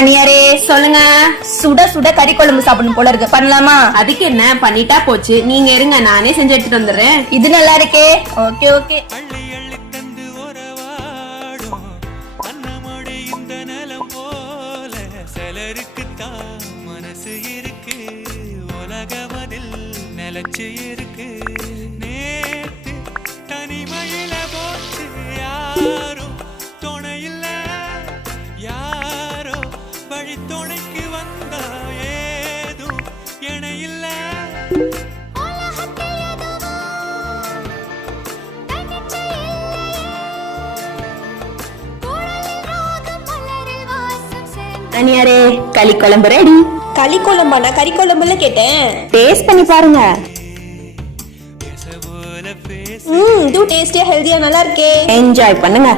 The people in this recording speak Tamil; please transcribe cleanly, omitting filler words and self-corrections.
அண்ணியாரே சொல்லுங்க. சுட சுட கறி குழம்பு சாப்பிடணும் போல இருக்கு, பண்ணலாமா? அதுக்கு என்ன, பண்ணிட்டா போச்சு. நீங்க இருங்க, நானே செஞ்சு எடுத்துட்டு வந்துடுறேன். இது நல்லா இருக்கே. Okay okay. மனசு இருக்கு உலகமதில் நிலச்சு இருக்கு. நேத்து தனிமையில போச்சு யாரும் துணையில்ல, யாரோ வழி துணைக்கு வந்தா ஏதும் இணையில்ல. அண்ணியாரே களி குழம்பு ரெடி. களி குழம்பா? நான் கறி குழம்புல கேட்டேன். டேஸ்ட் பண்ணி பாருங்க. இது டேஸ்டியா ஹெல்தியா நல்லா இருக்கே. என்ஜாய் பண்ணுங்க.